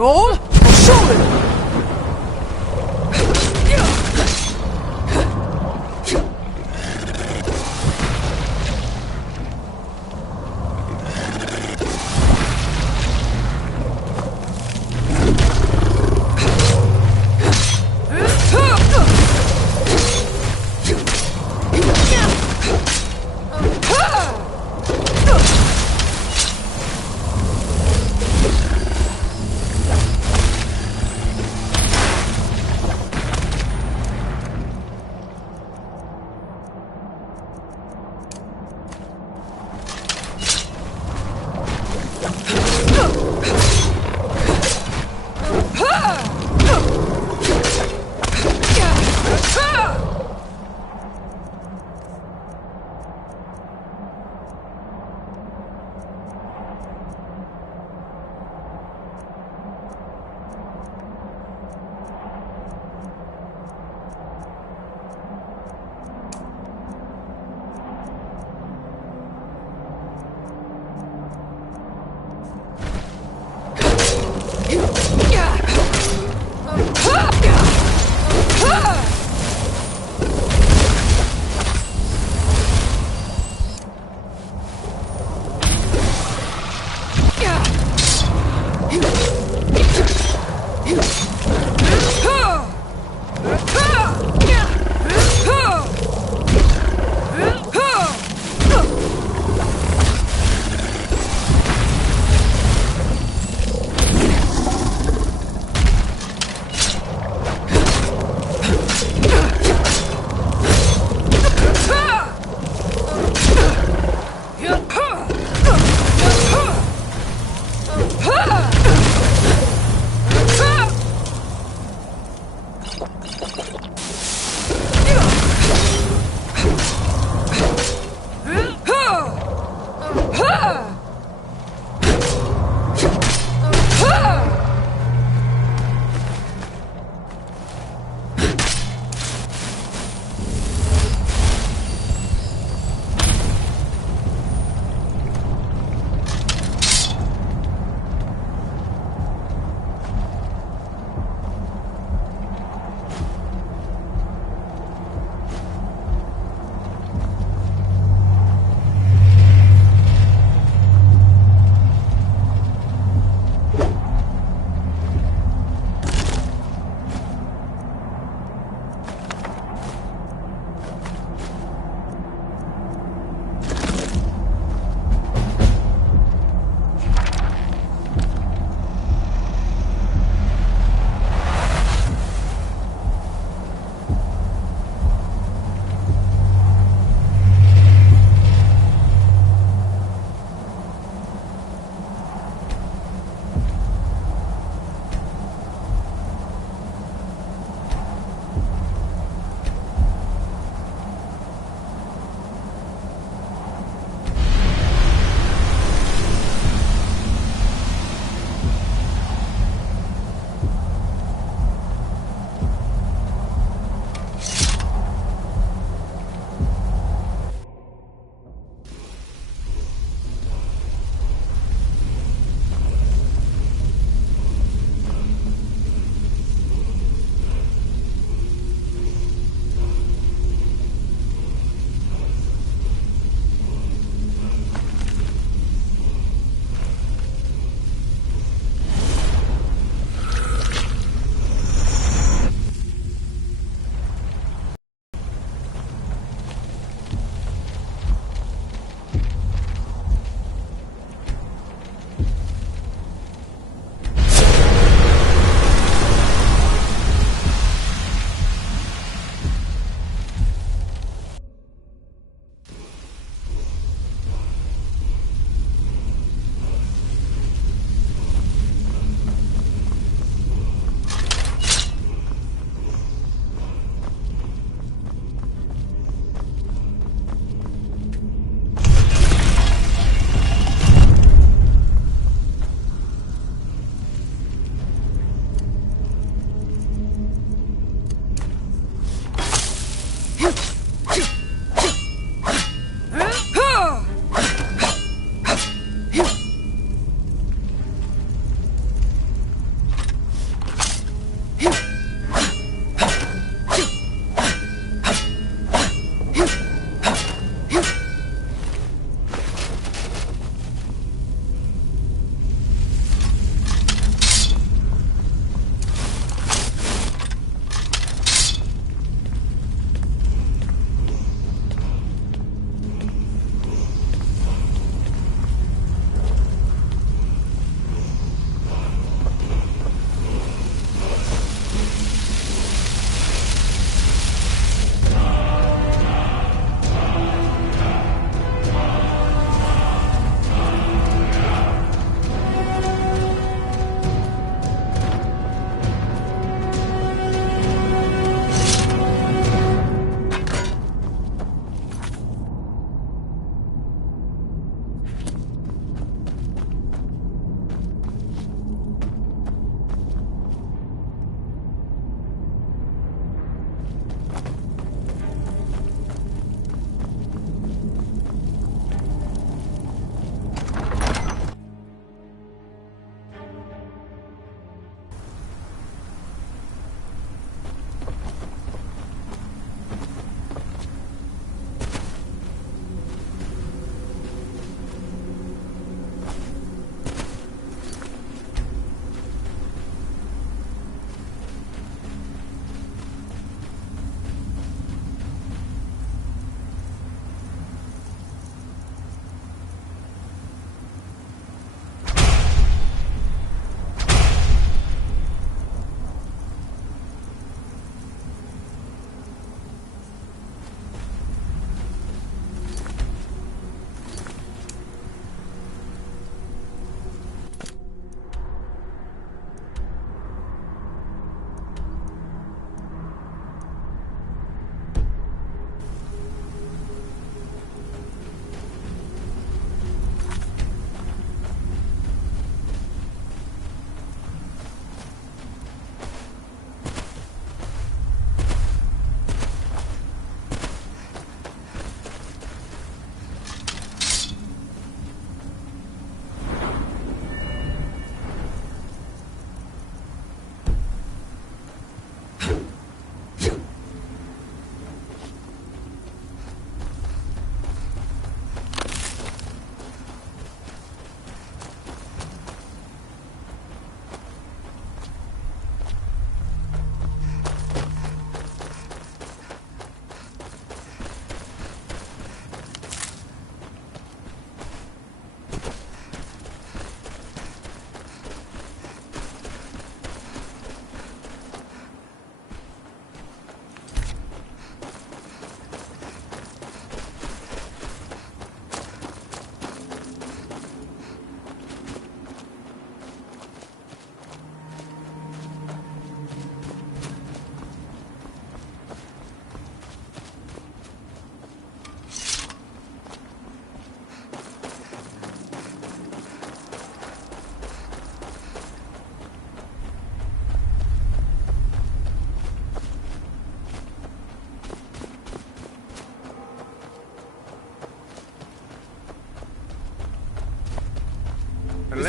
Roll, shoulder!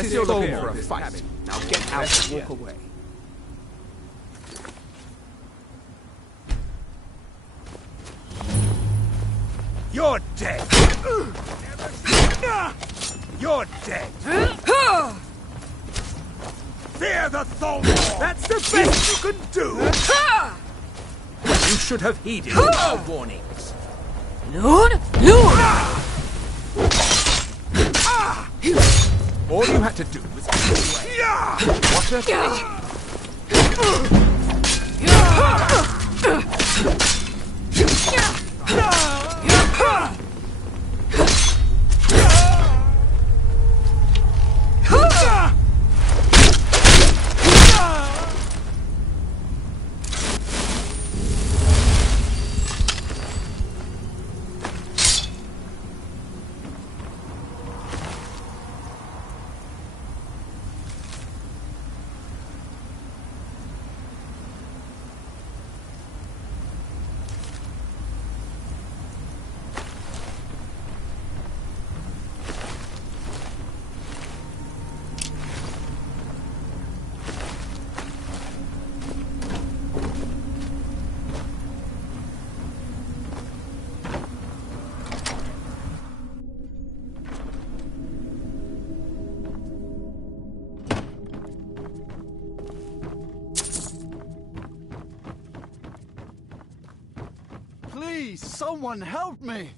Unless you're looking for a fight, now get out and walk away. You're dead! You're dead! Fear the Thalmor! That's the best you can do! You should have heeded our warnings. Lord, Lord! All you had to do was get away. What a pity. Please, someone help me!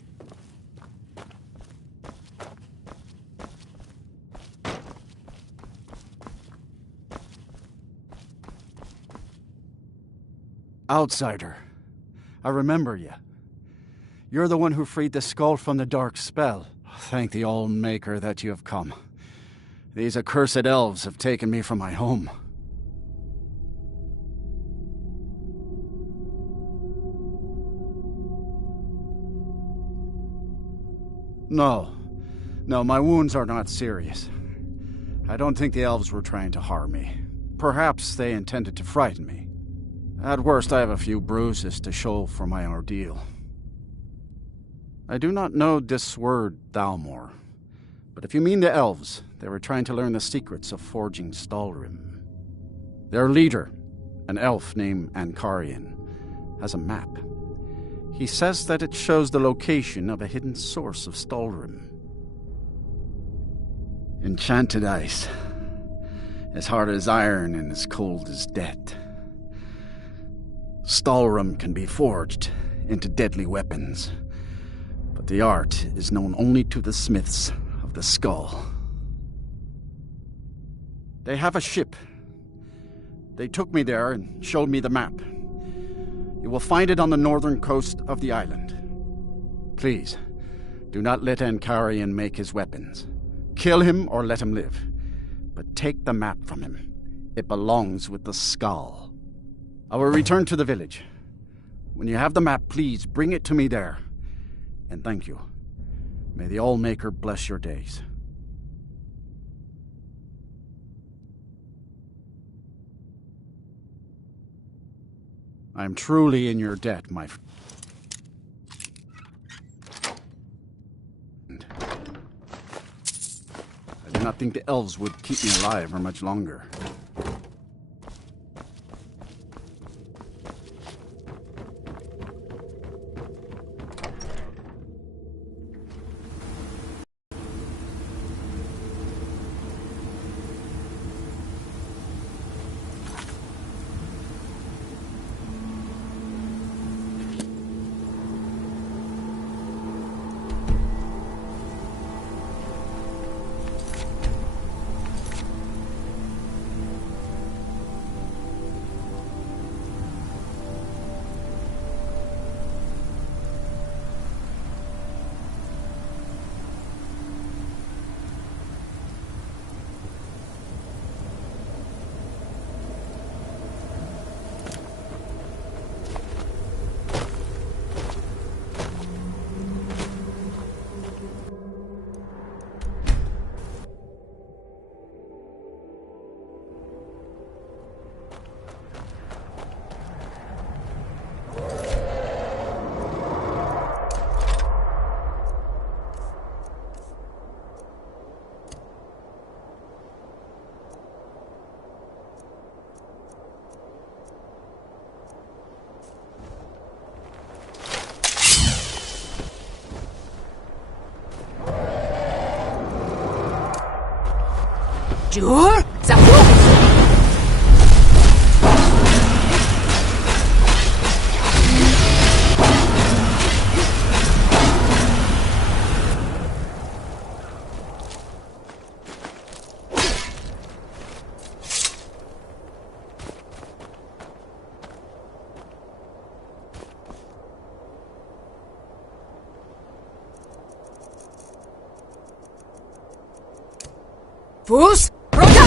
Outsider, I remember you. You're the one who freed the skull from the dark spell. Thank the All-Maker that you have come. These accursed elves have taken me from my home. No, my wounds are not serious. I don't think the elves were trying to harm me. Perhaps they intended to frighten me. At worst, I have a few bruises to show for my ordeal. I do not know this word, Thalmor, but if you mean the elves, they were trying to learn the secrets of forging Skyrim. Their leader, an elf named Ankarian, has a map. He says that it shows the location of a hidden source of Skyrim. Enchanted ice, as hard as iron and as cold as death. Skyrim can be forged into deadly weapons, but the art is known only to the smiths of the skull. They have a ship. They took me there and showed me the map. You will find it on the northern coast of the island. Please, do not let Ankarian make his weapons. Kill him or let him live. But take the map from him. It belongs with the skull. I will return to the village. When you have the map, please bring it to me there. And thank you. May the All-Maker bless your days. I am truly in your debt, my friend. I do not think the elves would keep me alive for much longer. Chúa, giặc luôn. Fus, Rota!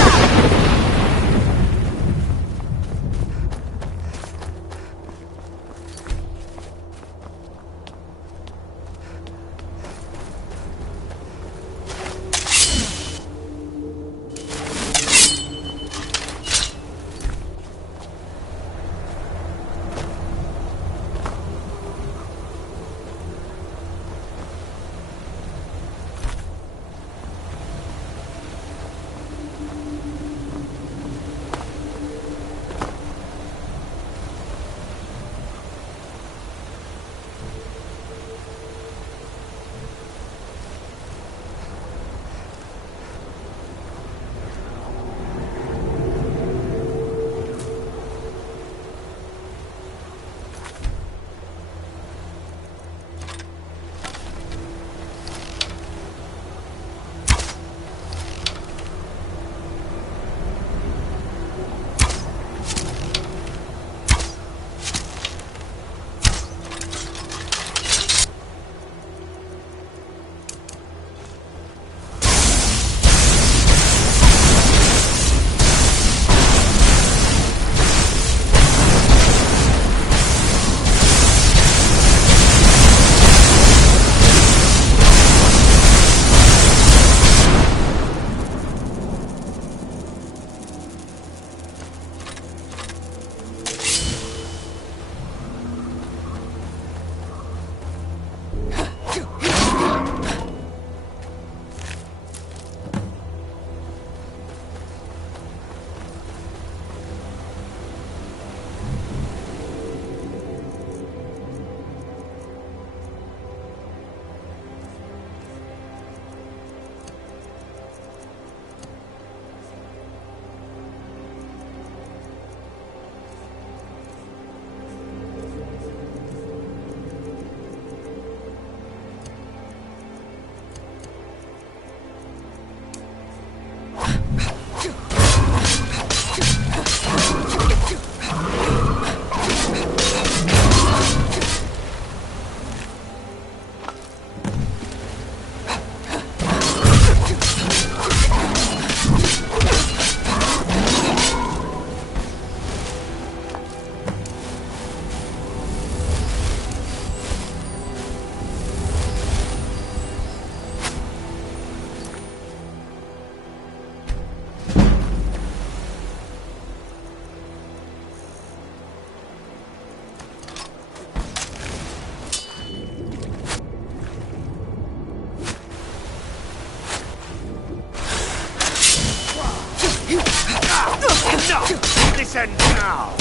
Listen now!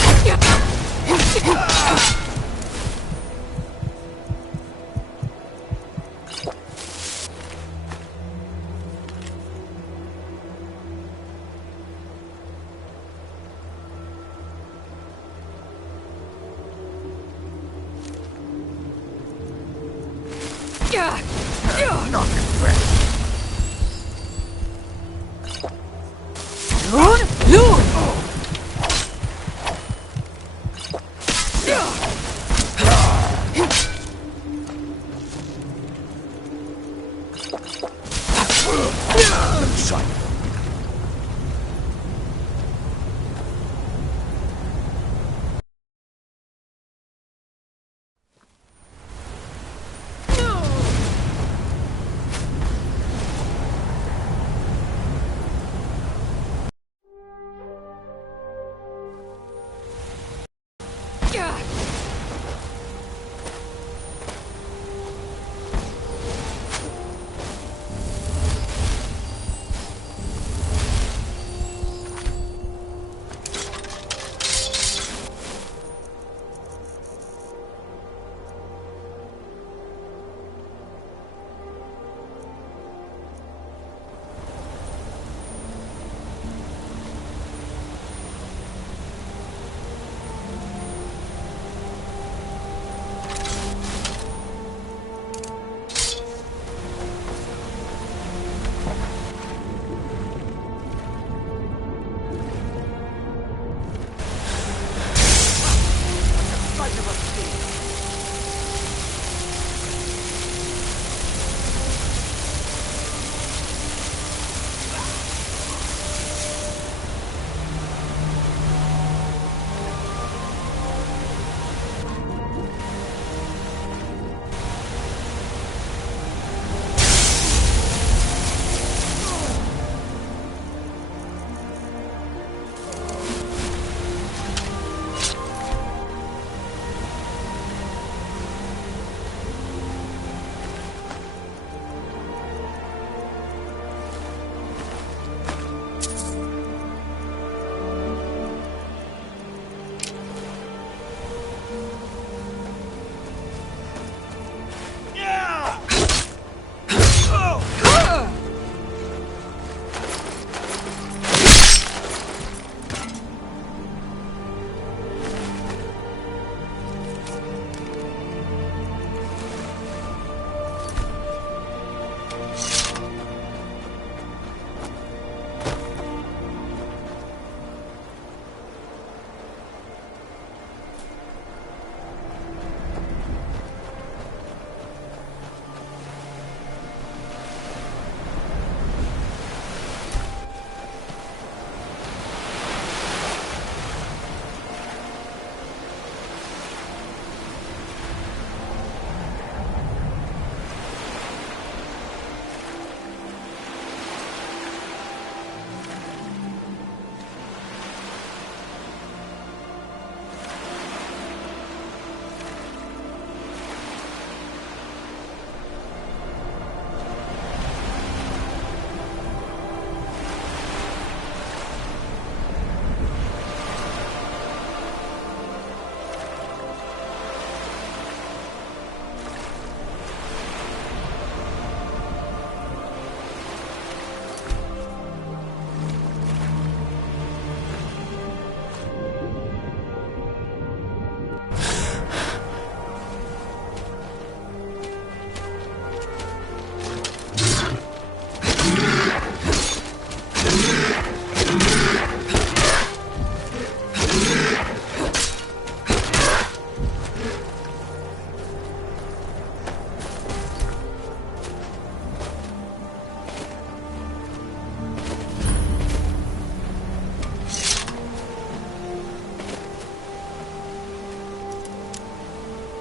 Not impressed. Lord, Lord! Son.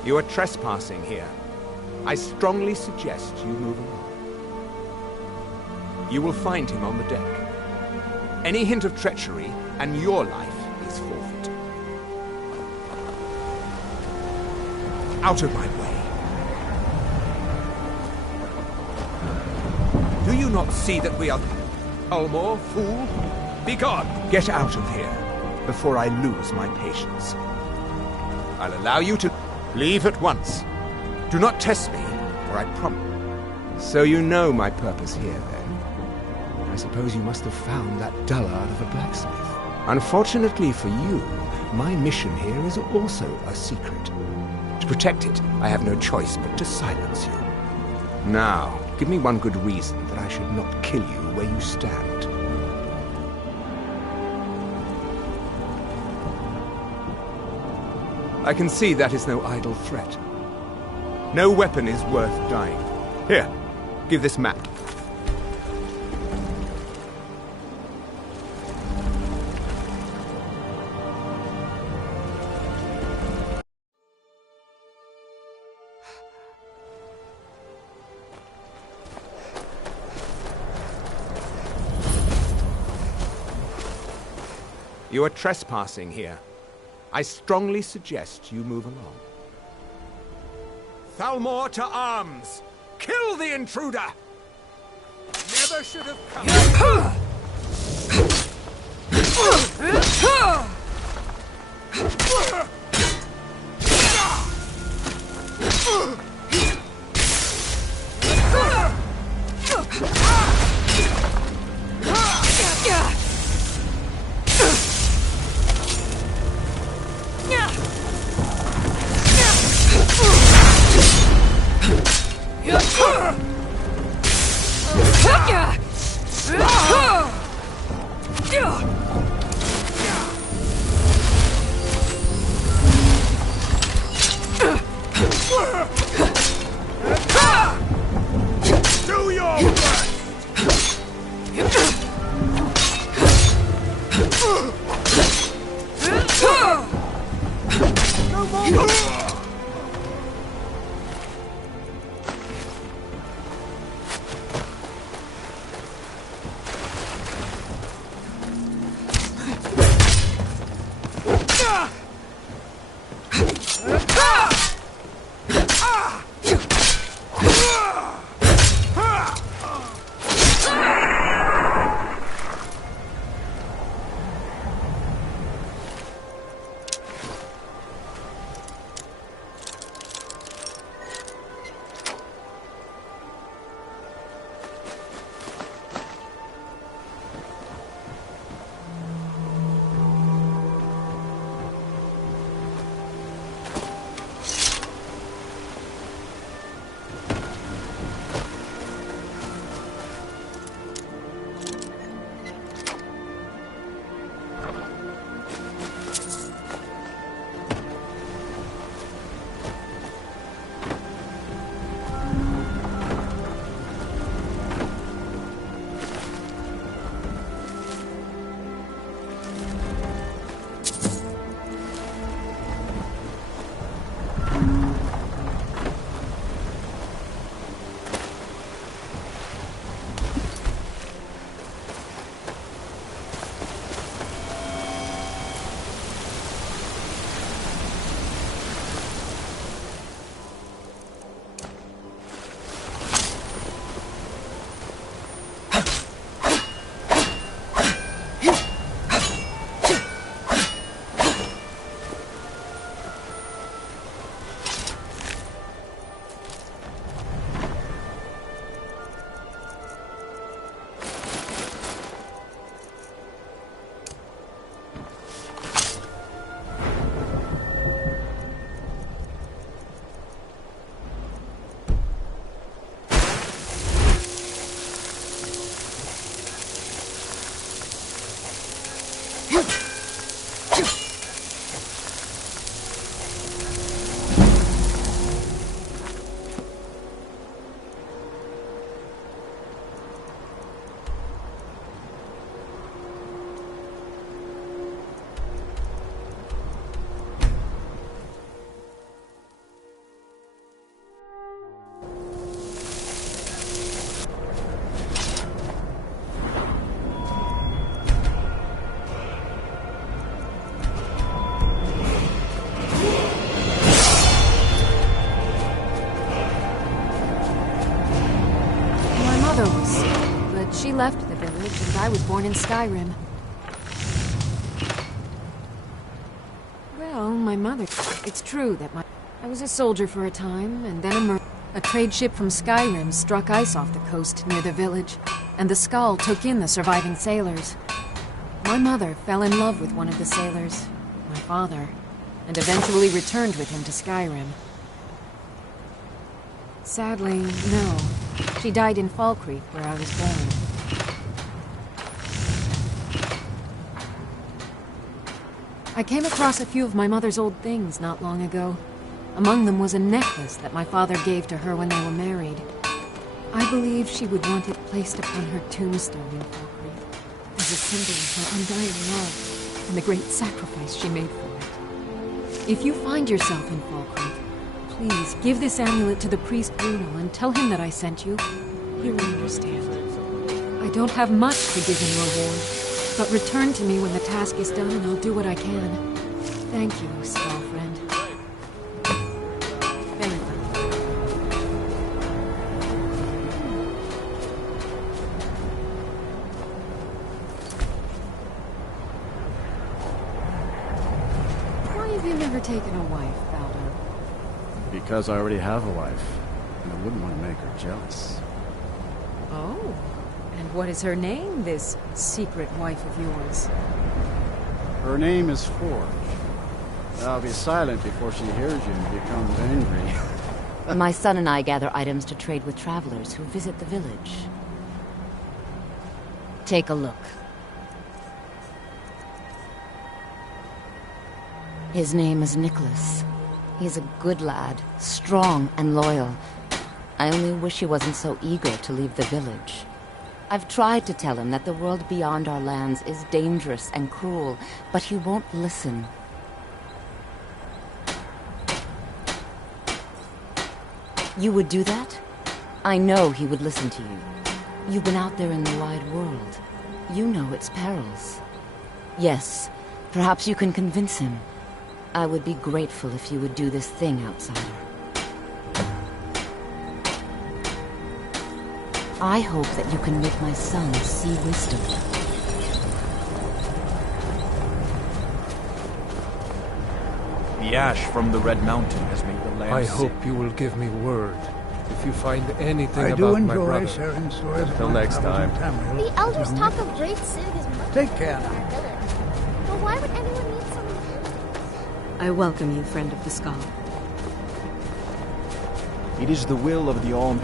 You are trespassing here. I strongly suggest you move along. You will find him on the deck. Any hint of treachery, and your life is forfeit. Out of my way. Do you not see that we are... Ulmore, fool? Begone! Get out of here, before I lose my patience. I'll allow you to leave at once. Do not test me, or I promise. So you know my purpose here, then. I suppose you must have found that dullard of a blacksmith. Unfortunately for you, my mission here is also a secret. To protect it, I have no choice but to silence you. Now, give me one good reason that I should not kill you where you stand. I can see that is no idle threat. No weapon is worth dying. Here, give this map. You are trespassing here. I strongly suggest you move along. Thalmor to arms! Kill the intruder! Never should have come. Do your worst! No more! left the village, and I was born in Skyrim. Well, my mother... It's true that I was a soldier for a time, and then a trade ship from Skyrim struck ice off the coast near the village, and the Skull took in the surviving sailors. My mother fell in love with one of the sailors, my father, and eventually returned with him to Skyrim. Sadly, no. She died in Fall Creek, where I was born. I came across a few of my mother's old things not long ago. Among them was a necklace that my father gave to her when they were married. I believe she would want it placed upon her tombstone in Fall Creek, as a symbol of her undying love and the great sacrifice she made for it. If you find yourself in Fall Creek, please give this amulet to the priest Bruno and tell him that I sent you. He will understand. I don't have much to give in reward, but return to me when the task is done and I'll do what I can. Thank you, Skull friend. Very well. Why have you never taken a wife, Baldur? Because I already have a wife, and I wouldn't want to make her jealous. Oh, and what is her name, this secret wife of yours? Her name is Forge. I'll be silent before she hears you and becomes angry. My son and I gather items to trade with travelers who visit the village. Take a look. His name is Nicholas. He's a good lad, strong and loyal. I only wish he wasn't so eager to leave the village. I've tried to tell him that the world beyond our lands is dangerous and cruel, but he won't listen. You would do that? I know he would listen to you. You've been out there in the wide world. You know its perils. Yes, perhaps you can convince him. I would be grateful if you would do this thing, outsider. I hope that you can make my son see wisdom. The ash from the Red Mountain has made the land I sick. hope you will give me word if you find anything I do about my enjoy brother. sharing stories Till of my next travels in time. Tamriel. The elders talk of great cities Take care in now. our village. But why would anyone need someone? I welcome you, friend of the Skull. It is the will of the All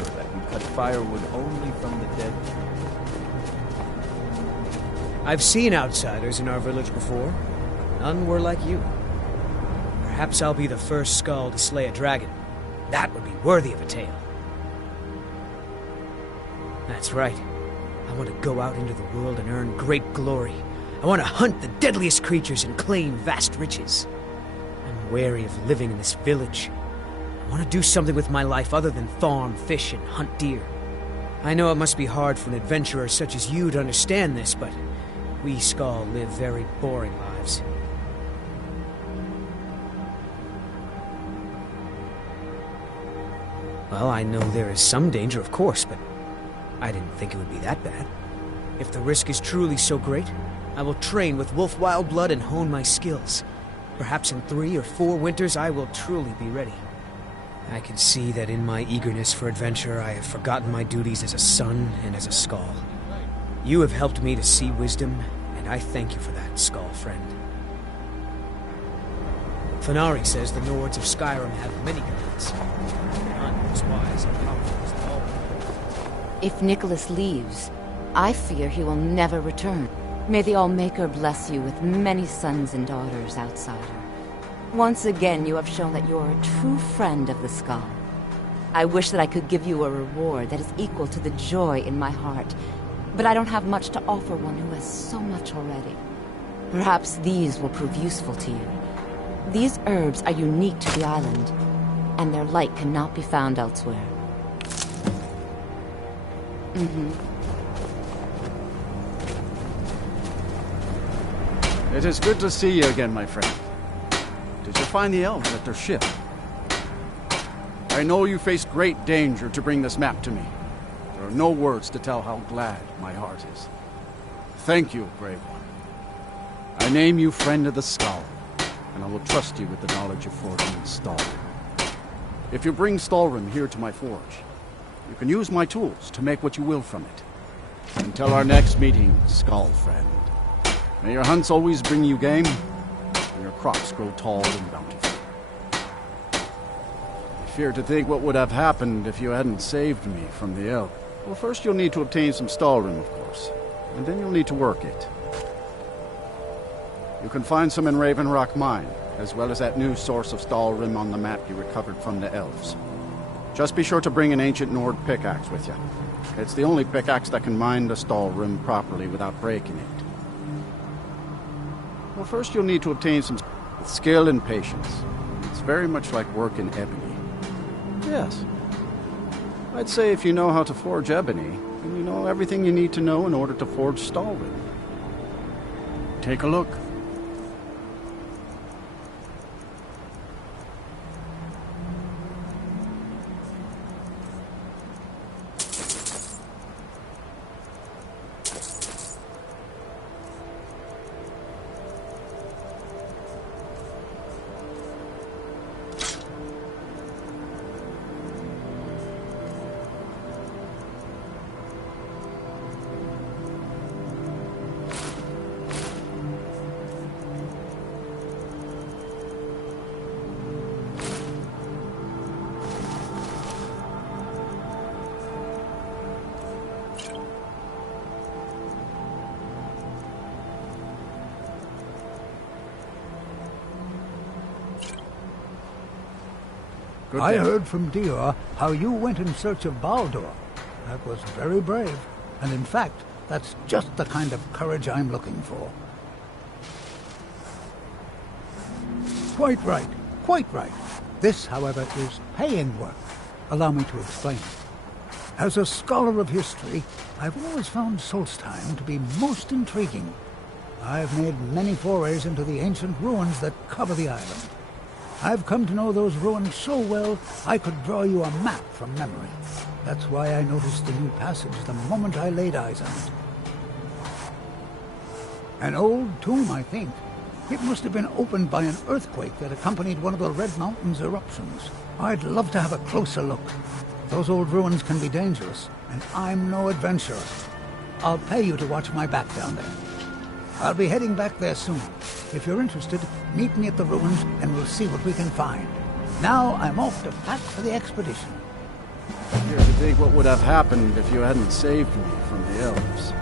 that we cut firewood only from the dead. I've seen outsiders in our village before. None were like you. Perhaps I'll be the first Skull to slay a dragon. That would be worthy of a tale. That's right. I want to go out into the world and earn great glory. I want to hunt the deadliest creatures and claim vast riches. I'm wary of living in this village. I want to do something with my life other than farm, fish, and hunt deer. I know it must be hard for an adventurer such as you to understand this, but we Skull live very boring lives. Well, I know there is some danger, of course, but I didn't think it would be that bad. If the risk is truly so great, I will train with wolf wild blood and hone my skills. Perhaps in 3 or 4 winters I will truly be ready. I can see that in my eagerness for adventure I have forgotten my duties as a son and as a Skull. You have helped me to see wisdom, and I thank you for that, Skull friend. Fenari says the Nords of Skyrim have many gods. None as wise and powerful as the All. If Nicholas leaves, I fear he will never return. May the Allmaker bless you with many sons and daughters, outsider. Once again, you have shown that you're a true friend of the Skull. I wish that I could give you a reward that is equal to the joy in my heart, but I don't have much to offer one who has so much already. Perhaps these will prove useful to you. These herbs are unique to the island, and their light cannot be found elsewhere. It is good to see you again, my friend. Did you find the elves at their ship? I know you faced great danger to bring this map to me. There are no words to tell how glad my heart is. Thank you, brave one. I name you Friend of the Skull, and I will trust you with the knowledge of forging Stalrim. If you bring Stalrim here to my forge, you can use my tools to make what you will from it. Until our next meeting, Skull Friend. May your hunts always bring you game, and your crops grow tall and bountiful. I fear to think what would have happened if you hadn't saved me from the elf. Well, first you'll need to obtain some Stalrim, of course, and then you'll need to work it. You can find some in Raven Rock Mine, as well as that new source of Stalrim on the map you recovered from the elves. Just be sure to bring an ancient Nord pickaxe with you. It's the only pickaxe that can mine the Stalrim properly without breaking it. Well, first you'll need to obtain some skill and patience. It's very much like work in ebony. Yes. I'd say if you know how to forge ebony, then you know everything you need to know in order to forge Stalrim. Take a look. I heard from Dior how you went in search of Baldur. That was very brave. And in fact, that's just the kind of courage I'm looking for. Quite right. Quite right. This, however, is paying work. Allow me to explain. As a scholar of history, I've always found Solstheim to be most intriguing. I've made many forays into the ancient ruins that cover the island. I've come to know those ruins so well, I could draw you a map from memory. That's why I noticed the new passage the moment I laid eyes on it. An old tomb, I think. It must have been opened by an earthquake that accompanied one of the Red Mountain's eruptions. I'd love to have a closer look. Those old ruins can be dangerous, and I'm no adventurer. I'll pay you to watch my back down there. I'll be heading back there soon. If you're interested, meet me at the ruins and we'll see what we can find. Now I'm off to pack for the expedition. I fear to think what would have happened if you hadn't saved me from the elves.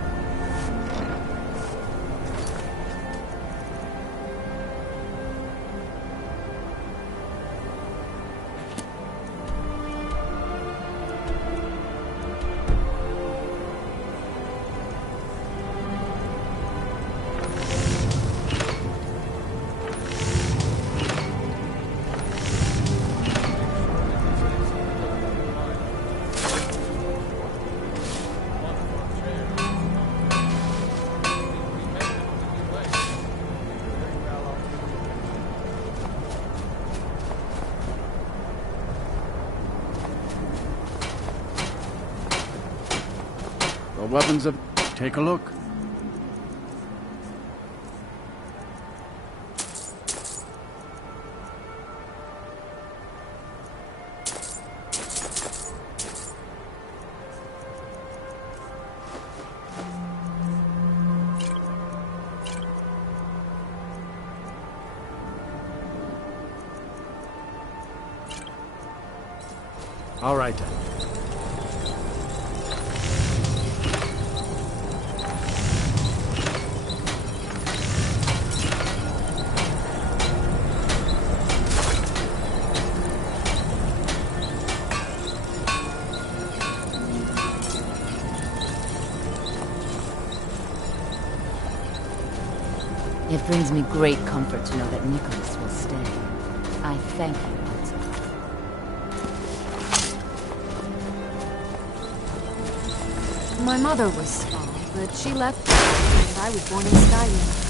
The weapons of... Take a look. All right, then. It brings me great comfort to know that Nicholas will stay. I thank you once again. My mother was small, but she left and I was born in Skyrim.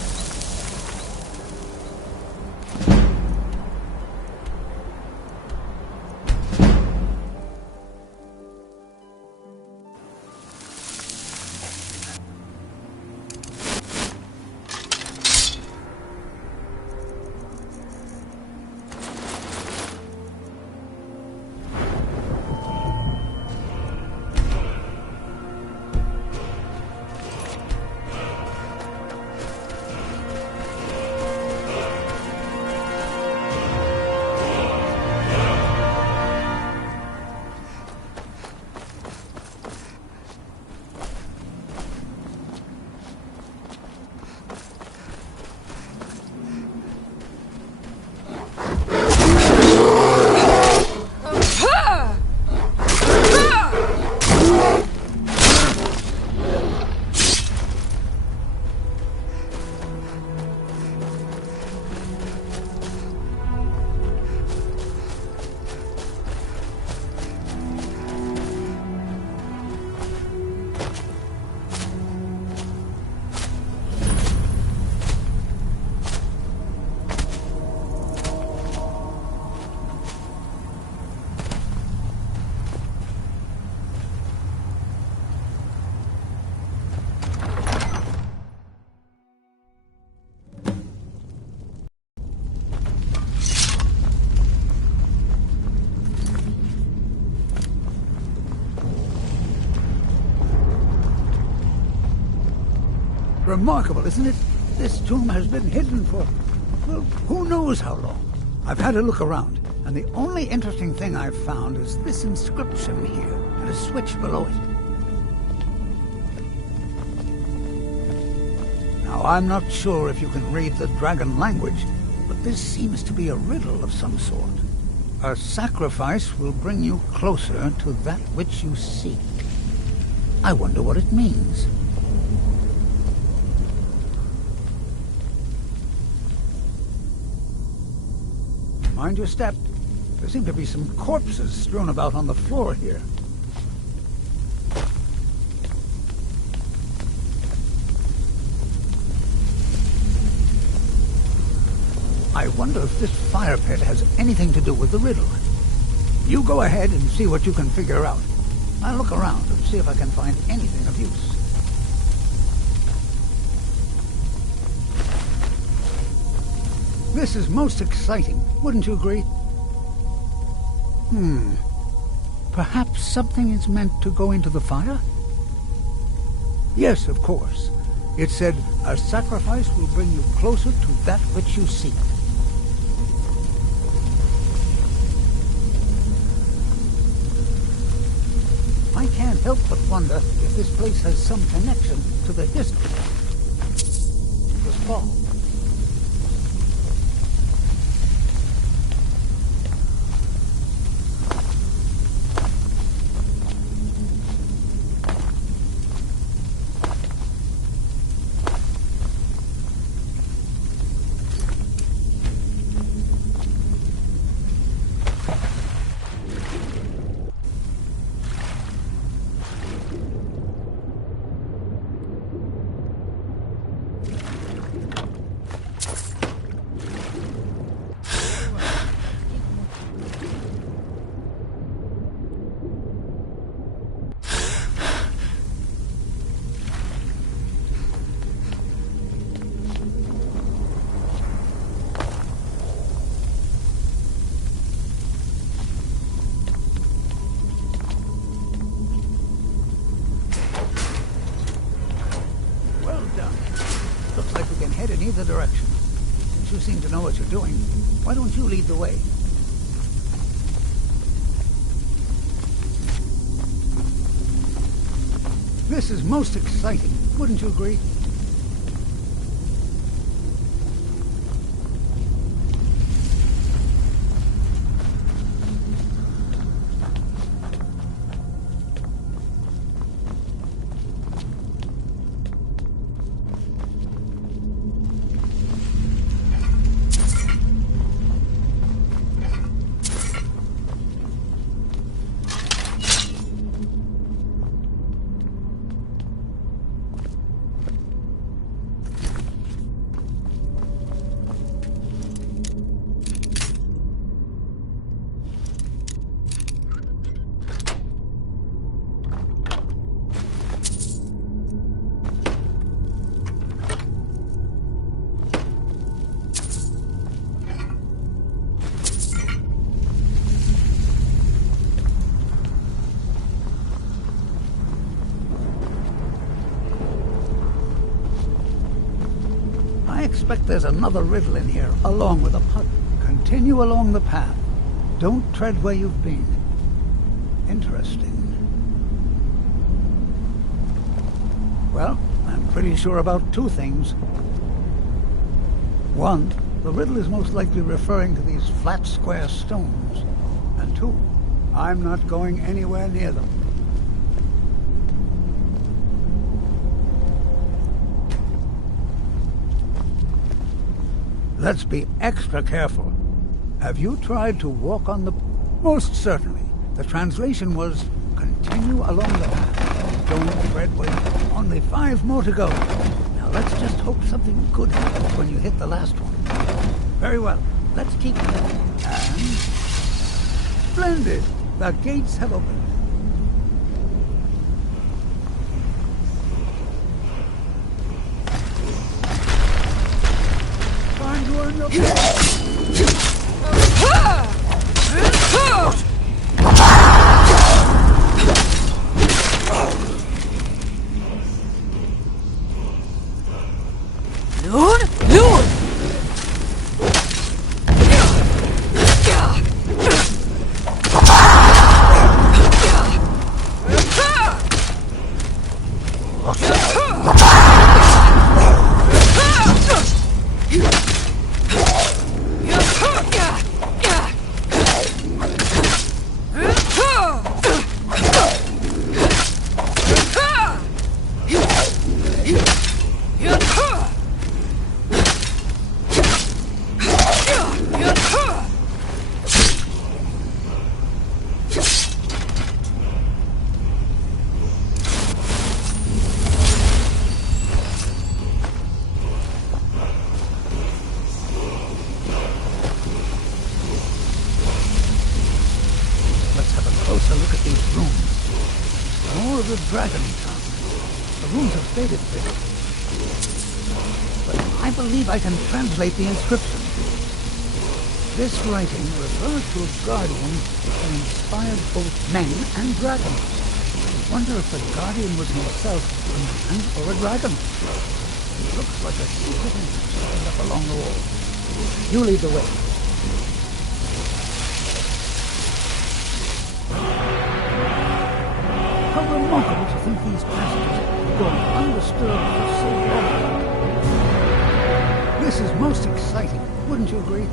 Remarkable, isn't it? This tomb has been hidden for, well, who knows how long. I've had a look around, and the only interesting thing I've found is this inscription here, and a switch below it. Now, I'm not sure if you can read the dragon language, but this seems to be a riddle of some sort. A sacrifice will bring you closer to that which you seek. I wonder what it means. Mind your step. There seem to be some corpses strewn about on the floor here. I wonder if this fire pit has anything to do with the riddle. You go ahead and see what you can figure out. I'll look around and see if I can find anything of use. This is most exciting, wouldn't you agree? Perhaps something is meant to go into the fire? Yes, of course. It said, a sacrifice will bring you closer to that which you seek. I can't help but wonder if this place has some connection to the history. It was fall. Head in either direction. Since you seem to know what you're doing, why don't you lead the way? This is most exciting, wouldn't you agree? I expect there's another riddle in here, along with a puzzle. Continue along the path. Don't tread where you've been. Interesting. Well, I'm pretty sure about two things. One, the riddle is most likely referring to these flat, square stones. And two, I'm not going anywhere near them. Let's be extra careful. Have you tried to walk on the... Most certainly. The translation was, continue along the path. Don't tread where you... Only 5 more to go. Now let's just hope something good happens when you hit the last one. Very well. Let's keep going. And... Splendid! The gates have opened. the Dragon Tongue. The runes have faded a bit. But I believe I can translate the inscription. This writing refers to a guardian that inspired both men and dragons. I wonder if the guardian was himself a man or a dragon. It looks like a secret entrance up along the wall. You lead the way. How remarkable to think these passages have gone undisturbed for so long. This is most exciting, wouldn't you agree?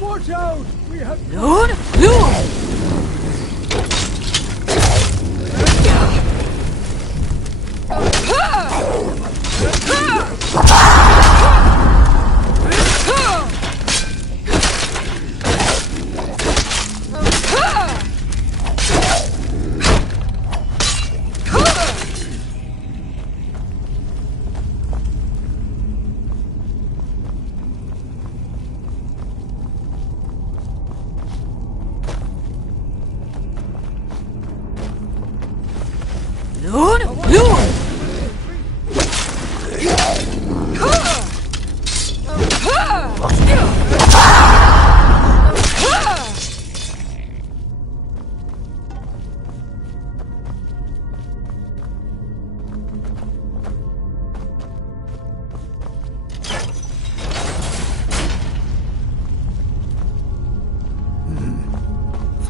Watch out! We have...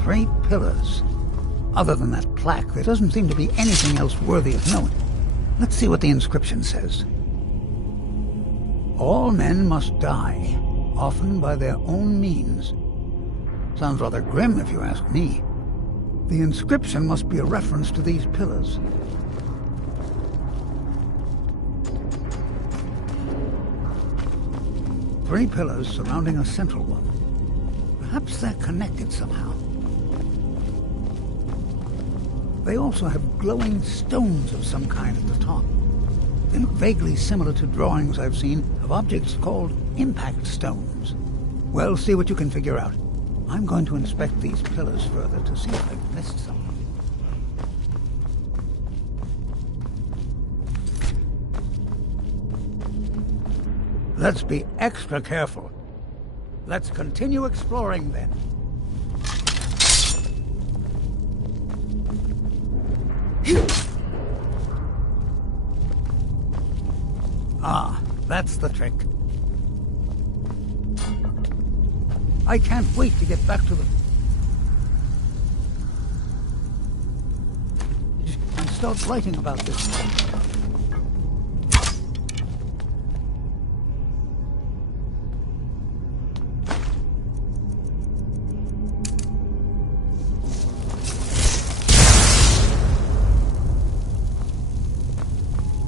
Three pillars. Other than that plaque, there doesn't seem to be anything else worthy of note. Let's see what the inscription says. All men must die, often by their own means. Sounds rather grim if you ask me. The inscription must be a reference to these pillars. Three pillars surrounding a central one. Perhaps they're connected somehow. They also have glowing stones of some kind at the top. They look vaguely similar to drawings I've seen of objects called impact stones. Well, see what you can figure out. I'm going to inspect these pillars further to see if I've missed something. Let's be extra careful. Let's continue exploring then. Ah, that's the trick. I can't wait to get back to the... and start writing about this.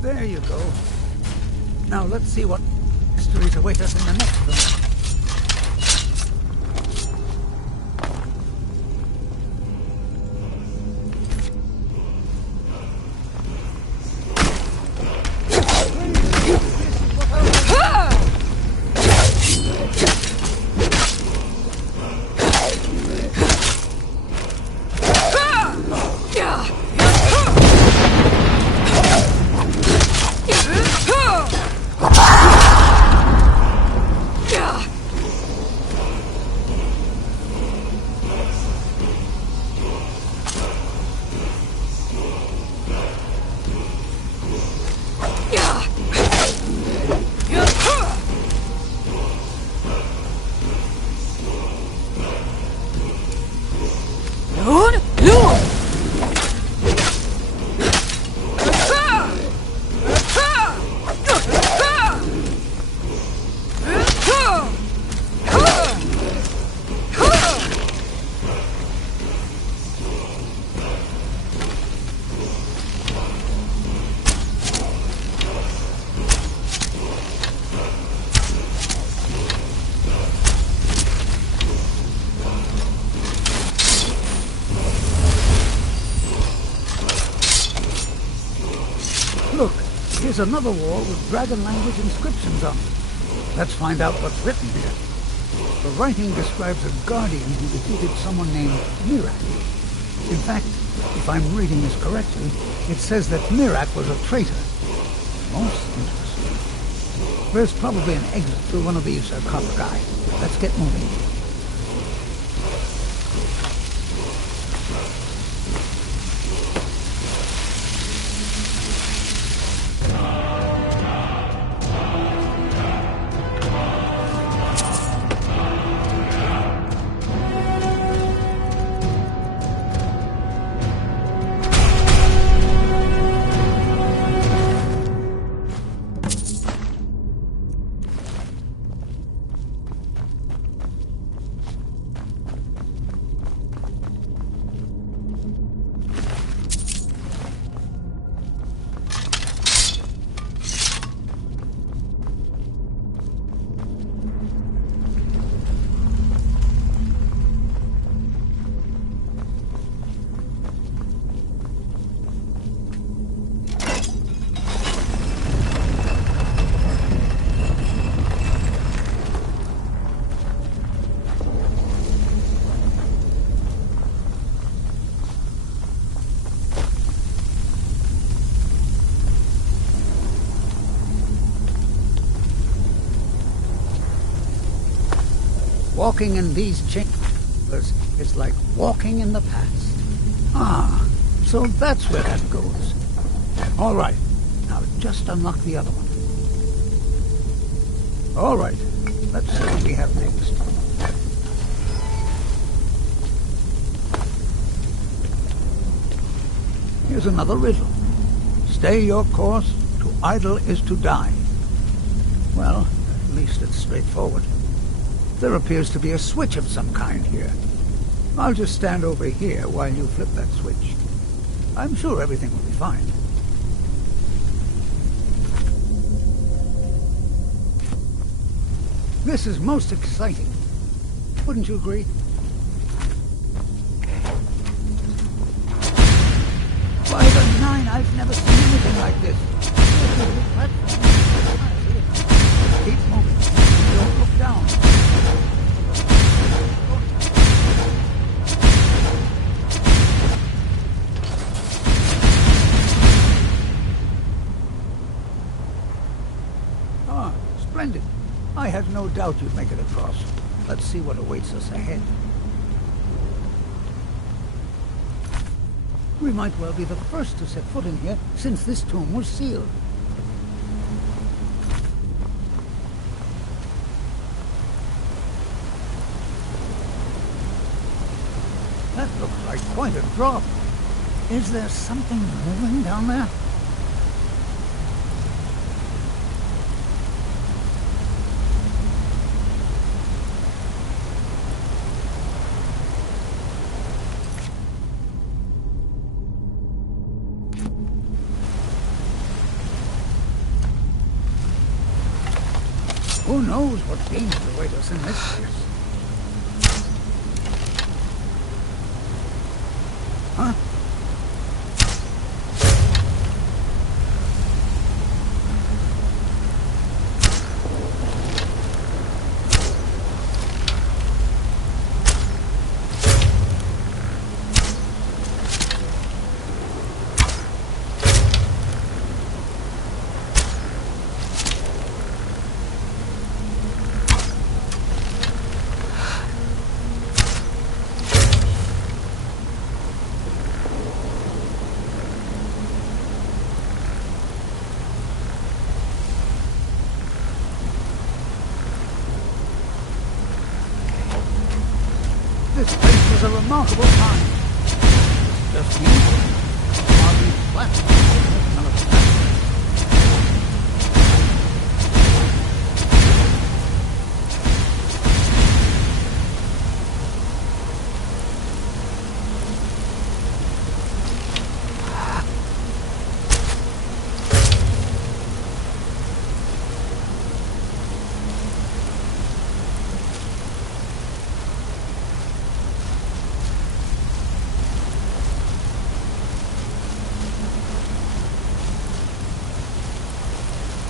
There you go. Now let's see what mysteries await us in the next room. Look, here's another wall with dragon language inscriptions on it. Let's find out what's written here. The writing describes a guardian who defeated someone named Mirak. In fact, if I'm reading this correctly, it says that Mirak was a traitor. Most interesting. There's probably an exit through one of these sarcophagi. Let's get moving. Walking in these chambers is like walking in the past. Ah, so that's where that goes. All right, now just unlock the other one. All right, let's see what we have next. Here's another riddle. Stay your course, to idle is to die. Well, at least it's straightforward. There appears to be a switch of some kind here. I'll just stand over here while you flip that switch. I'm sure everything will be fine. This is most exciting. Wouldn't you agree? By the nine, I've never seen anything like this. Keep moving. Don't look down. Ah, splendid. I had no doubt you'd make it across. Let's see what awaits us ahead. We might well be the first to set foot in here since this tomb was sealed. That looks like quite a drop. Is there something moving down there? Who knows what dangers await us in this place? Huh? This place was a remarkable time. Just me, hardly flat. None of that.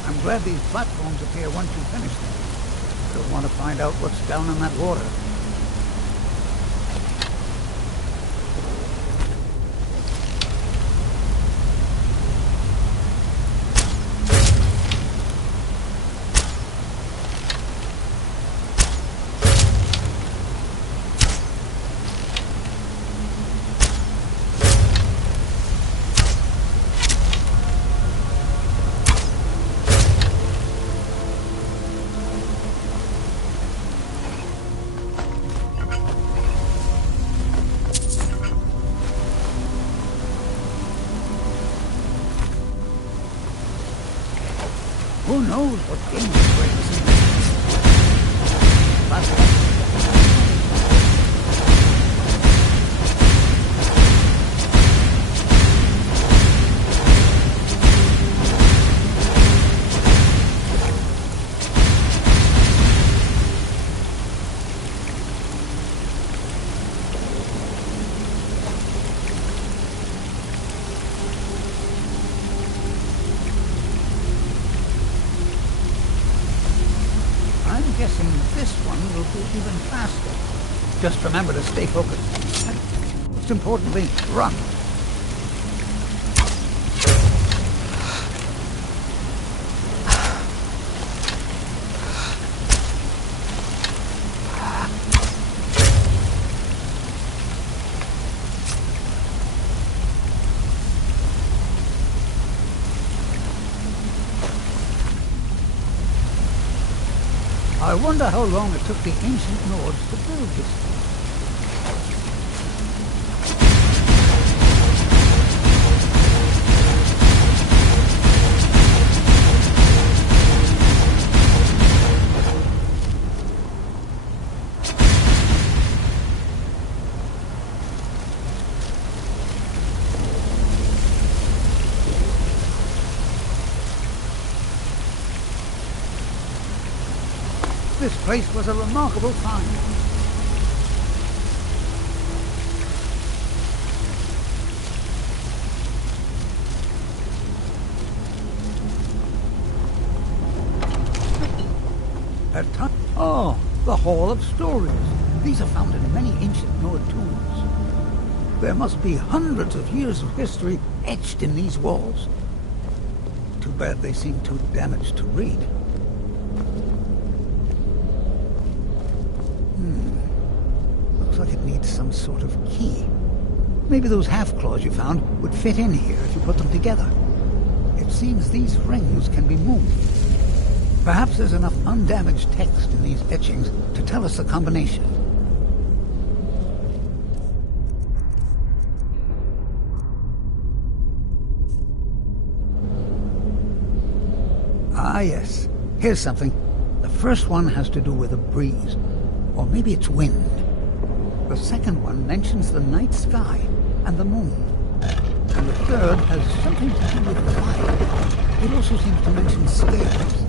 I'm glad these platforms appear once you finish them. You'll want to find out what's down in that water. Who knows what danger waits in this platform? I'm guessing this one will go even faster. Just remember to stay focused. And most importantly, run. I wonder how long it took the ancient Nords to build this thing. This place was a remarkable find. At time. Oh, the Hall of Stories. These are found in many ancient Nord tombs. There must be hundreds of years of history etched in these walls. Too bad they seem too damaged to read. Looks like it needs some sort of key. Maybe those half-claws you found would fit in here if you put them together. It seems these rings can be moved. Perhaps there's enough undamaged text in these etchings to tell us the combination. Ah, yes. Here's something. The first one has to do with a breeze. Or maybe it's wind. The second one mentions the night sky and the moon. And the third has something to do with fire. It also seems to mention scales.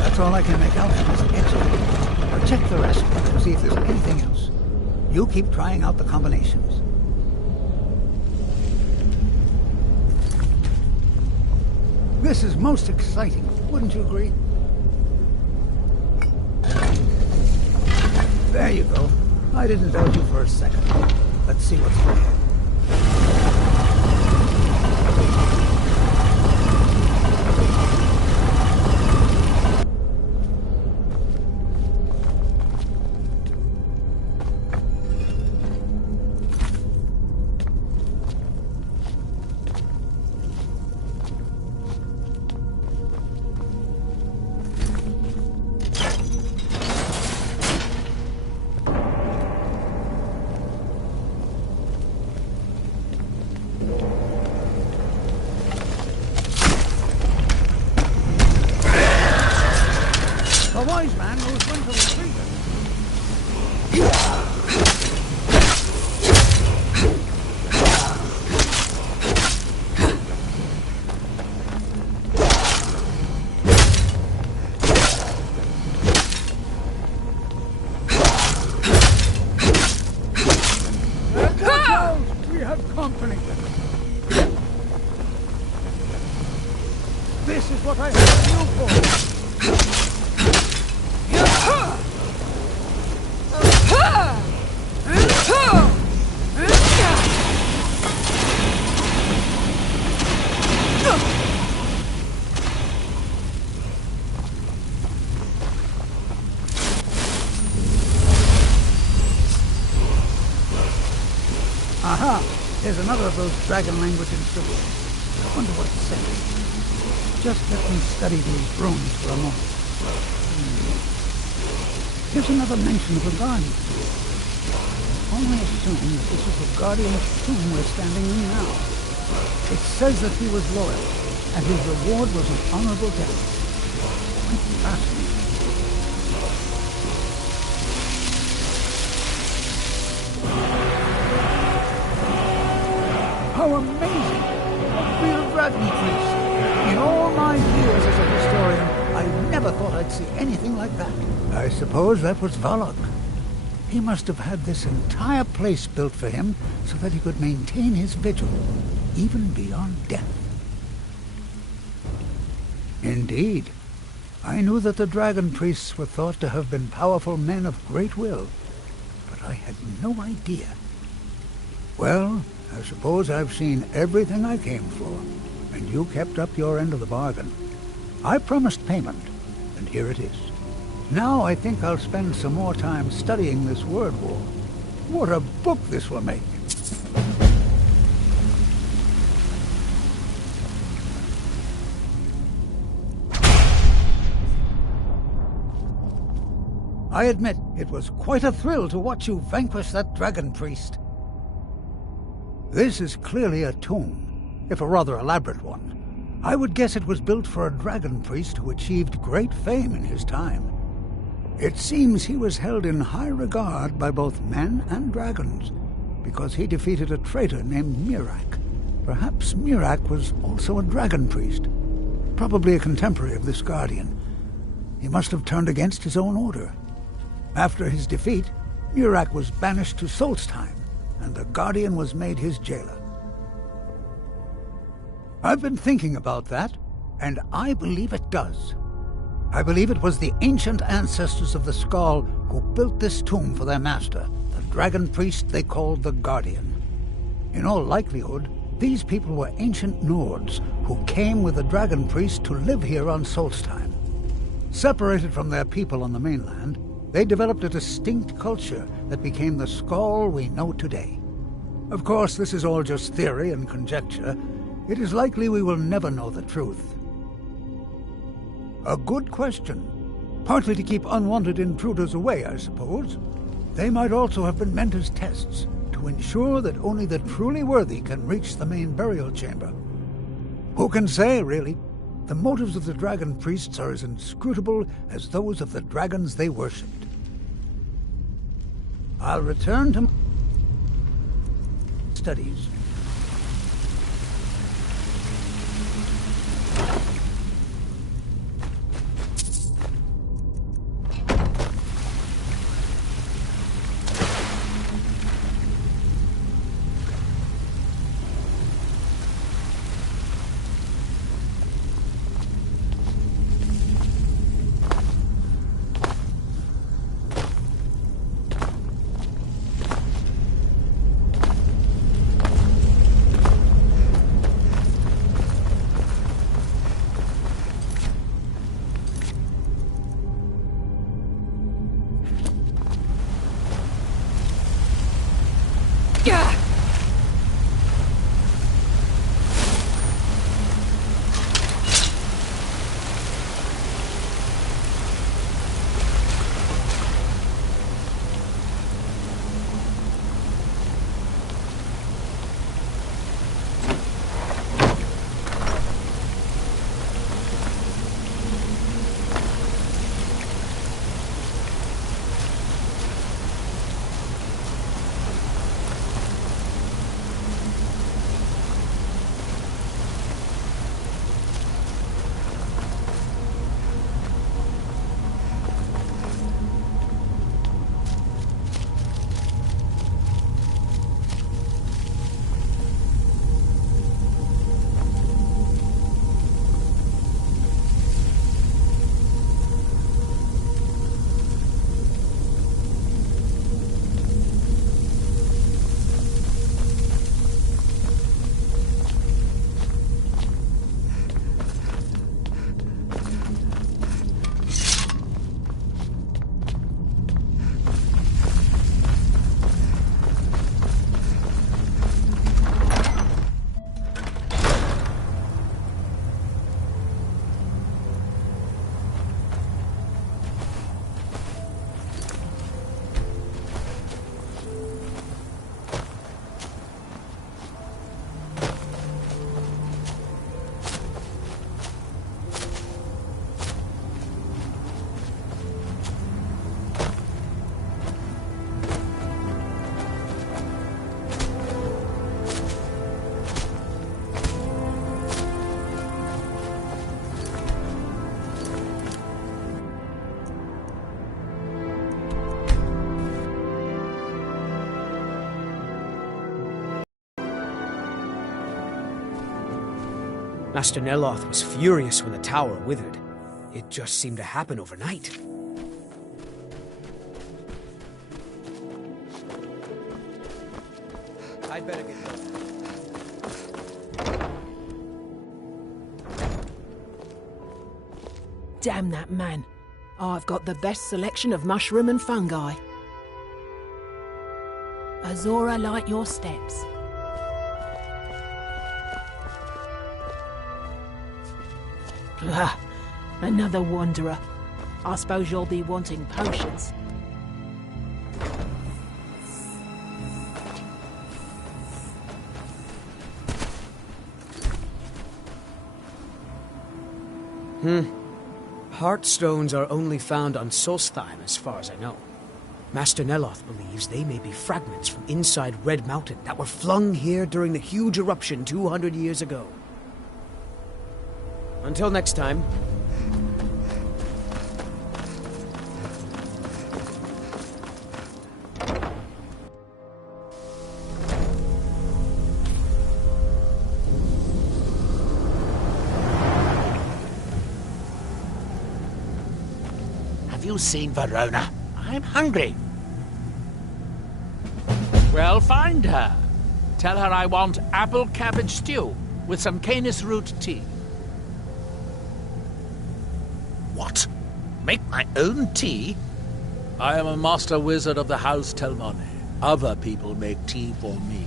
That's all I can make out from this exit. I'll check the rest and see if there's anything else. You keep trying out the combinations. This is most exciting, wouldn't you agree? There you go. I didn't doubt you for a second. Let's see what's ahead. A wise man knows when to retreat. We have company. This is what I have you for. Aha! There's another of those dragon language instructions. I wonder what it says. Just let me study these runes for a moment. Here's another mention of a guardian. Only assume that this is the guardian's tomb we're standing in now. It says that he was loyal, and his reward was an honorable death. Quite fascinating. How amazing! A real dragon priest! In all my years as a historian, I never thought I'd see anything like that. I suppose that was Valak. He must have had this entire place built for him so that he could maintain his vigil, even beyond death. Indeed. I knew that the dragon priests were thought to have been powerful men of great will, but I had no idea. Well, I suppose I've seen everything I came for, and you kept up your end of the bargain. I promised payment, and here it is. Now I think I'll spend some more time studying this word war. What a book this will make! I admit, it was quite a thrill to watch you vanquish that dragon priest. This is clearly a tomb, if a rather elaborate one. I would guess it was built for a dragon priest who achieved great fame in his time. It seems he was held in high regard by both men and dragons, because he defeated a traitor named Mirak. Perhaps Mirak was also a dragon priest, probably a contemporary of this guardian. He must have turned against his own order. After his defeat, Mirak was banished to Solstheim, and the Guardian was made his jailer. I've been thinking about that, and I believe it does. I believe it was the ancient ancestors of the Skull who built this tomb for their master, the dragon priest they called the Guardian. In all likelihood, these people were ancient Nords who came with the dragon priest to live here on Solstheim. Separated from their people on the mainland, they developed a distinct culture that became the Skull we know today. Of course, this is all just theory and conjecture. It is likely we will never know the truth. A good question. Partly to keep unwanted intruders away, I suppose. They might also have been meant as tests, to ensure that only the truly worthy can reach the main burial chamber. Who can say, really? The motives of the dragon priests are as inscrutable as those of the dragons they worshipped. I'll return to my studies. Master Neloth was furious when the tower withered. It just seemed to happen overnight. I'd better get going. Damn that man. I've got the best selection of mushroom and fungi. Azora, light your steps. Ah, another wanderer. I suppose you'll be wanting potions. Heartstones are only found on Solstheim, as far as I know. Master Neloth believes they may be fragments from inside Red Mountain that were flung here during the huge eruption 200 years ago. Until next time. Have you seen Verona? I'm hungry. Well, find her. Tell her I want apple cabbage stew with some canis root tea. What? Make my own tea? I am a master wizard of the House Telmone. Other people make tea for me.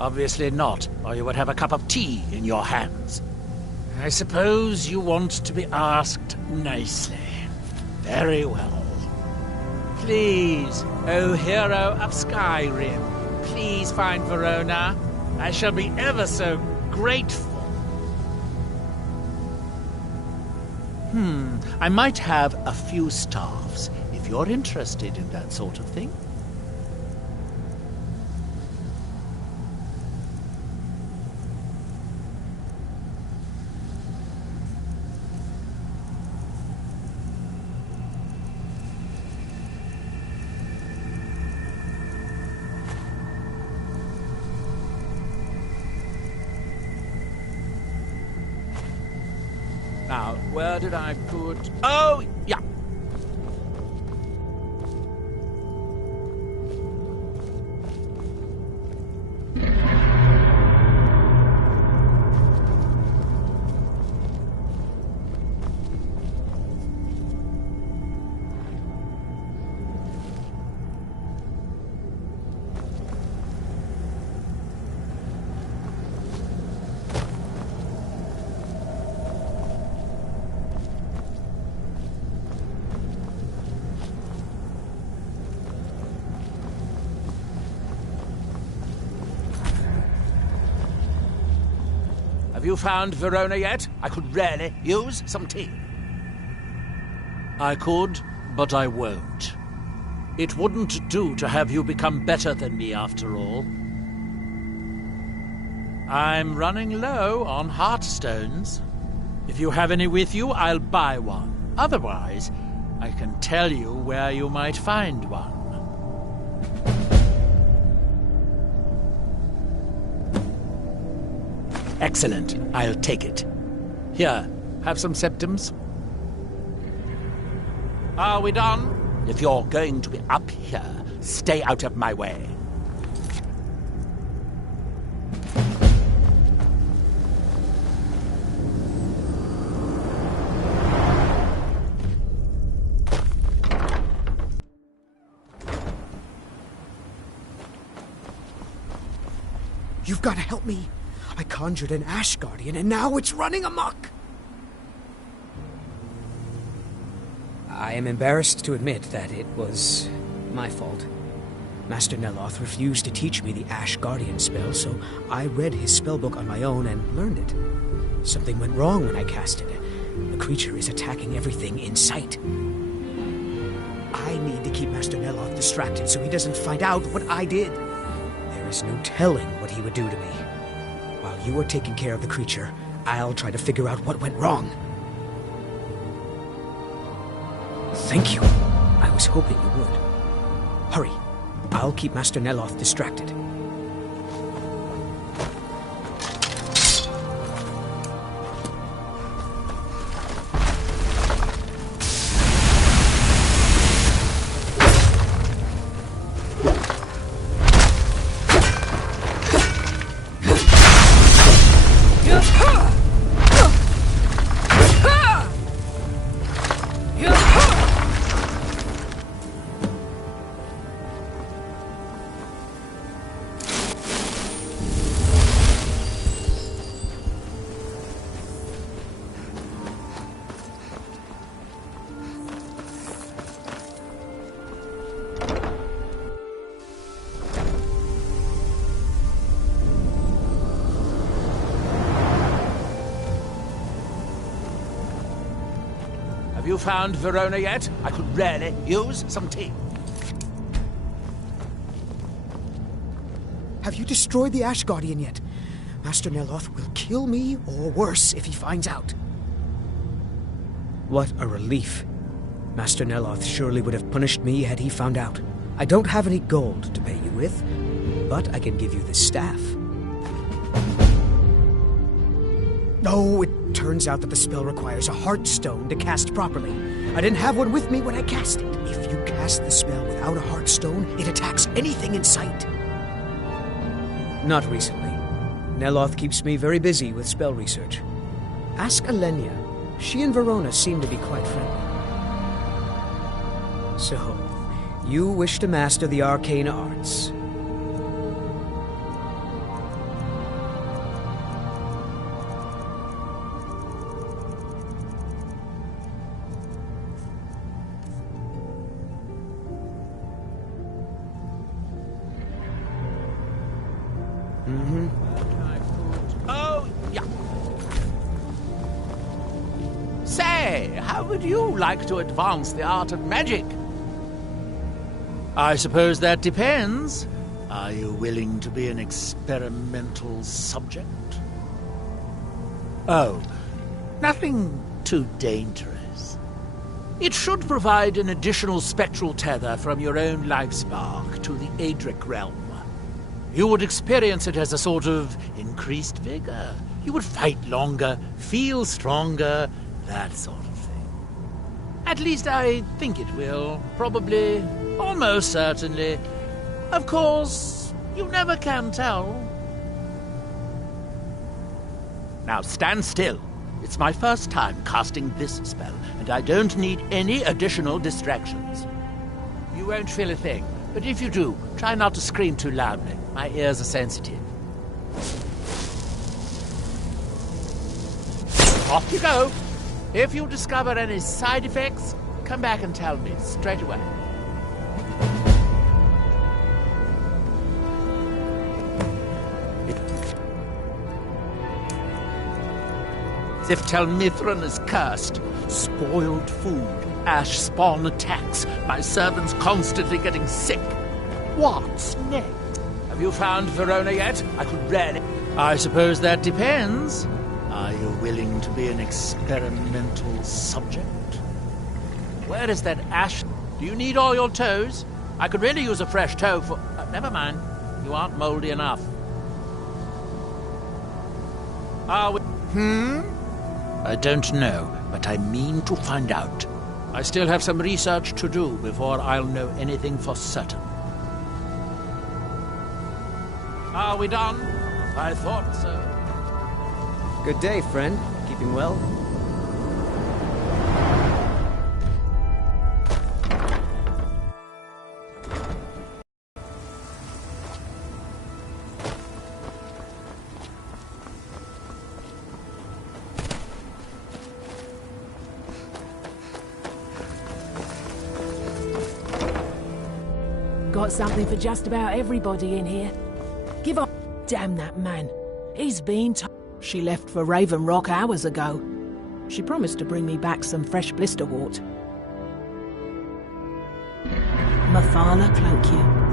Obviously not, or you would have a cup of tea in your hands. I suppose you want to be asked nicely. Very well. Please, O hero of Skyrim, please find Verona. I shall be ever so grateful. I might have a few staffs, if you're interested in that sort of thing. Now, where did I put... Oh, yeah. Have you found Verona yet? I could really use some tea. I could, but I won't. It wouldn't do to have you become better than me, after all. I'm running low on heartstones. If you have any with you, I'll buy one. Otherwise, I can tell you where you might find one. Excellent. I'll take it. Here, have some septums. Are we done? If you're going to be up here, stay out of my way. You've got to help me. I conjured an Ash Guardian, and now it's running amok! I am embarrassed to admit that it was my fault. Master Neloth refused to teach me the Ash Guardian spell, so I read his spellbook on my own and learned it. Something went wrong when I cast it. The creature is attacking everything in sight. I need to keep Master Neloth distracted so he doesn't find out what I did. There is no telling what he would do to me. While you are taking care of the creature, I'll try to figure out what went wrong. Thank you. I was hoping you would. Hurry. I'll keep Master Neloth distracted. Have you found Verona yet? I could really use some tea. Have you destroyed the Ash Guardian yet? Master Neloth will kill me, or worse, if he finds out. What a relief. Master Neloth surely would have punished me had he found out. I don't have any gold to pay you with, but I can give you the staff. Oh, it turns out that the spell requires a heart stone to cast properly. I didn't have one with me when I cast it. If you cast the spell without a heart stone, it attacks anything in sight. Not recently. Neloth keeps me very busy with spell research. Ask Alenia. She and Verona seem to be quite friendly. So, you wish to master the arcane arts. Oh, yeah. Say, how would you like to advance the art of magic? I suppose that depends. Are you willing to be an experimental subject? Oh, nothing too dangerous. It should provide an additional spectral tether from your own life spark to the Adric realm. You would experience it as a sort of increased vigor. You would fight longer, feel stronger, that sort of thing. At least I think it will. Probably, almost certainly. Of course, you never can tell. Now stand still. It's my first time casting this spell, and I don't need any additional distractions. You won't feel a thing, but if you do, try not to scream too loudly. My ears are sensitive. Off you go. If you discover any side effects, come back and tell me straight away. As if Telmithran is cursed. Spoiled food, ash spawn attacks, my servants constantly getting sick. What's next? Have you found Verona yet? I could really... I suppose that depends. Are you willing to be an experimental subject? Where is that ash? Do you need all your toes? I could really use a fresh toe for... never mind. You aren't moldy enough. Are we... I don't know, but I mean to find out. I still have some research to do before I'll know anything for certain. Are we done? I thought so. Good day, friend. Keeping well? Got something for just about everybody in here. Give up. Damn that man. He's been She left for Raven Rock hours ago. She promised to bring me back some fresh blisterwort. Mafala cloak you.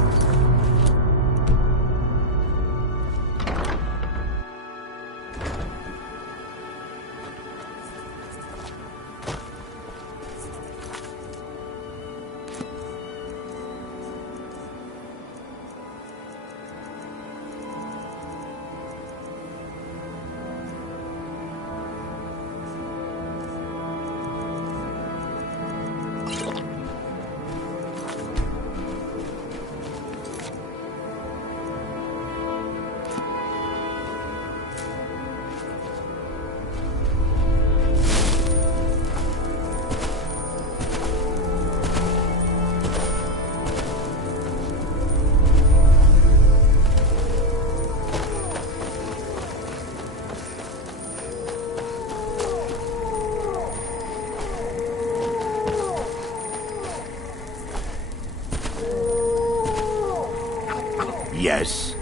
Yes.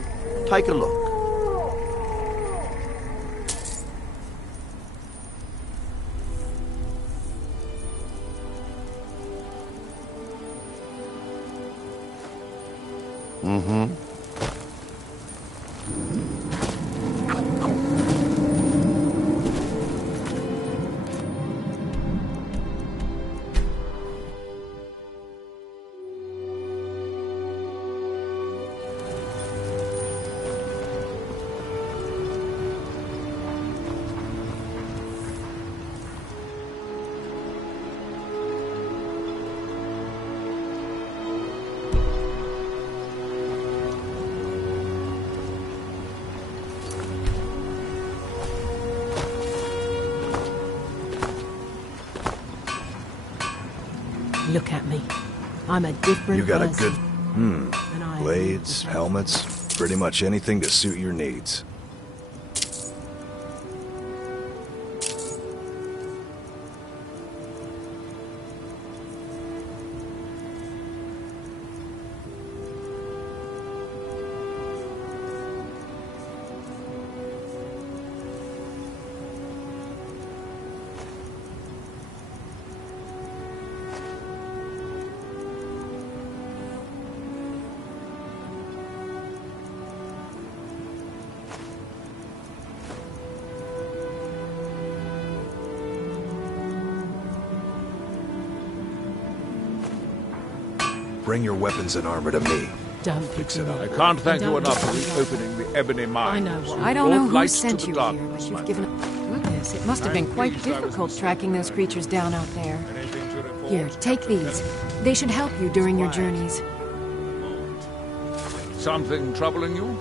Take a look. Look at me. I'm a different You got a person. good... And I blades, helmets, pretty much anything to suit your needs. Bring your weapons and armor to me. Don't Fix it up. I can't thank you enough for reopening the ebony mine. I know what- I don't know who Light sent to the you here, darkness, but my you've given... Goodness, it must have been quite difficult tracking those creatures down out there. Anything to report? Here, take these. They should help you during your journeys. Something troubling you?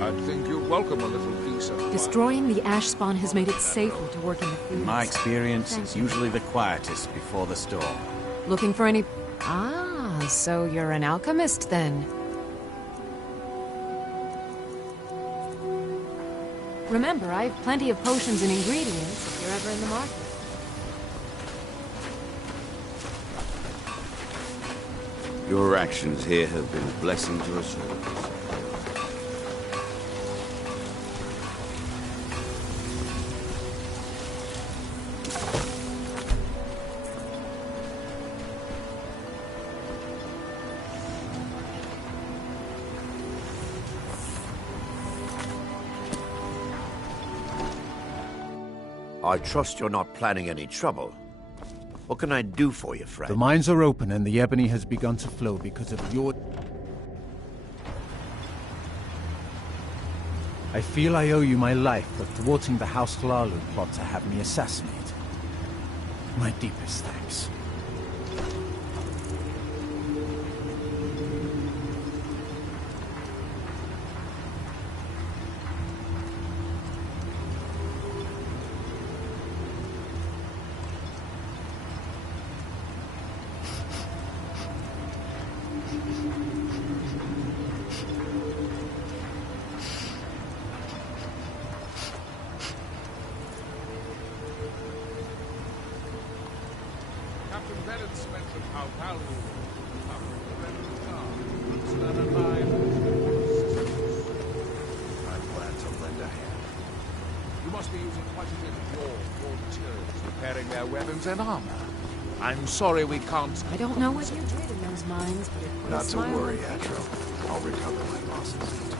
I'd think you'd welcome a little peace and quiet. Destroying the ash spawn has made it safer to work in the fields. In my experience, Thank it's you. usually the quietest before the storm. Looking for any... Ah, so you're an alchemist then. Remember, I have plenty of potions and ingredients if you're ever in the market. Your actions here have been a blessing to us all. I trust you're not planning any trouble. What can I do for you, friend? The mines are open and the ebony has begun to flow because of your... I feel I owe you my life for thwarting the House Hlalu plot to have me assassinated. My deepest thanks. Captain Bennett's mentioned how valuable the Red Star. Learn a line. I'm glad to lend a hand. You must be using quite a bit of your raw materials repairing their weapons and armor. I'm sorry we can't... I don't know what you did in those mines, but it put a Not to smile worry, on my face. Atro. I'll recover my losses.